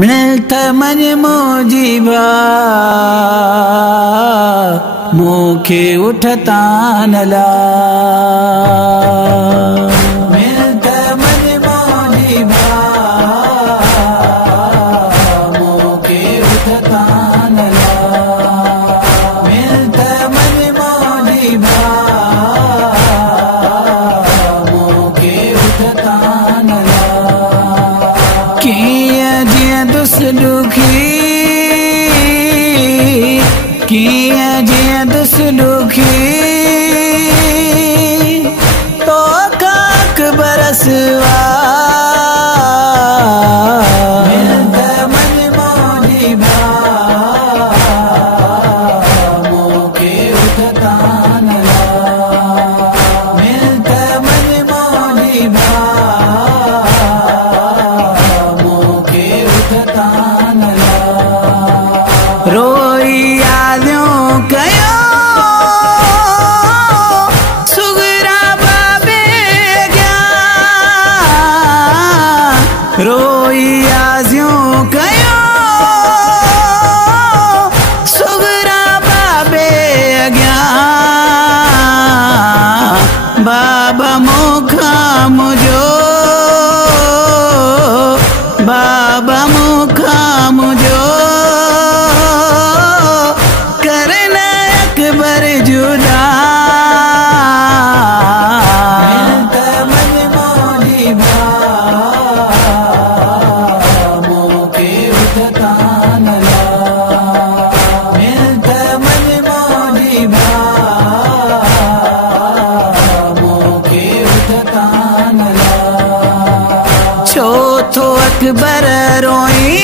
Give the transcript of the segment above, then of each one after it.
मिलत मन मोजीबा मूंखे उठता नला मिलत मन मोजीबा मूंखे उठता नला मिलत मन मोजीबा मूंखे उठता नला दुखी किया जिया दुस दुखी तो काक बरसवा मिलत मन मोजीबा मूंखे उठता नला मिलत मन मोजीबा रोई यादियों कयो सुगरा बाबे गया रोई यादियों कयो सुगरा बाबे गया बाबा मुखा मुझो बाबा मुखा मुझो जुदा मिलत मन मोजीबा मूंखे उठता नला मिलत मन मोजीबा मूंखे उठता नला छो थो अकबर रोई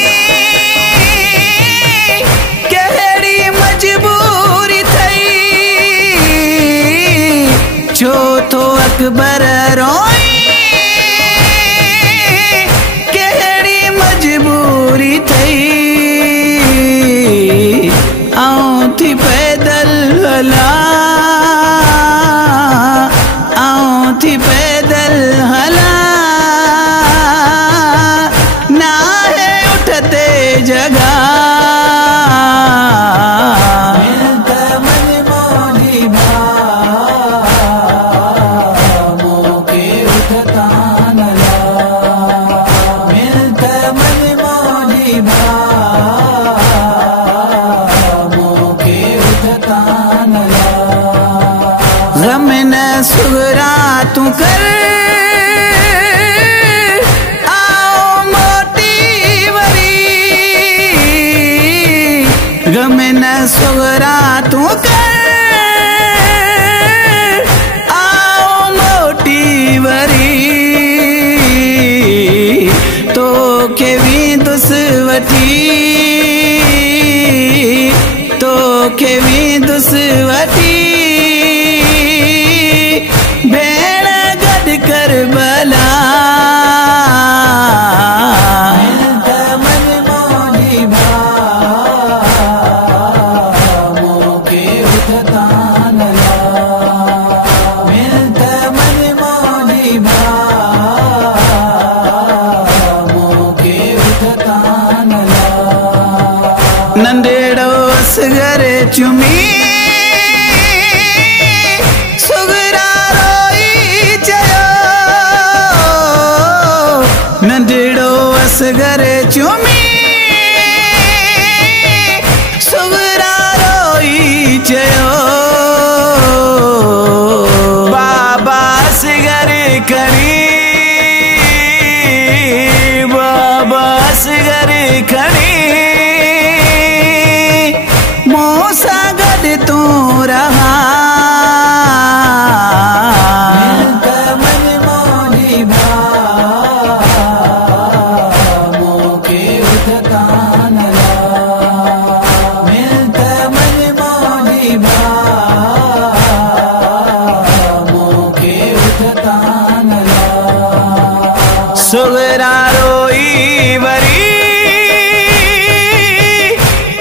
छो तो अकबर रोई केड़ी मजबूरी थई आऊं थी पैदल हला आऊं थी पैदल हला ना है उठते जगह गम न सुगरा तू कर आओ मोटी वरी गम न सुगरा तू कर आओ मोटी वरी तो के भी दुस वठी तो के भी दुस वठी भेड़ गद कर बला मिलत मन मोजीबा मूंखे उठता नला मिलत मन मोजीबा मूंखे उठता नला नंढेड़ो असगर चुमी नंढड़ो असगर चुमी सुगरा रोई चयो बाबा असगर खड़ी बाबा असगर खड़ी मूंसा गॾु तूं रहा सुगरा रोई वरी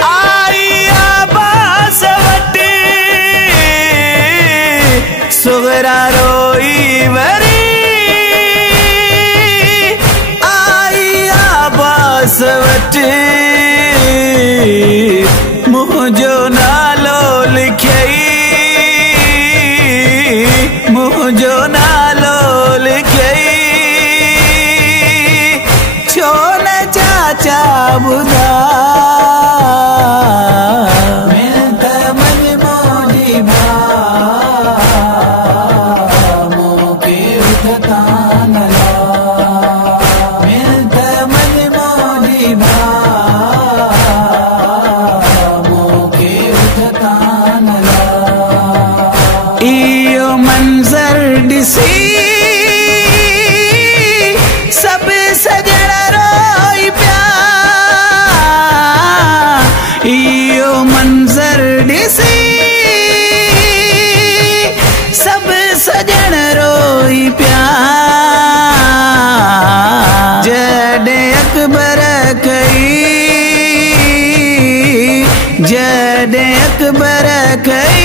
आई आबास वटी सुगरा रोई वरी आई आबास वटी वटि मुंहिंजो नालो लिखई, मुंहिंजो नालो लिखई। छो न चाचा ॿुधा मिंत मन मोजी भाउ मूंखे उथता न ला। मिंत मन मोजी भाउ मूंखे उथता न ला। इहो मंज़र ॾिसी सभु सजण रोई पिया। इहो मंज़र ॾिसी सभु सजण रोई पिया। जॾहिं अकबर कई, जॾहिं अकबर कई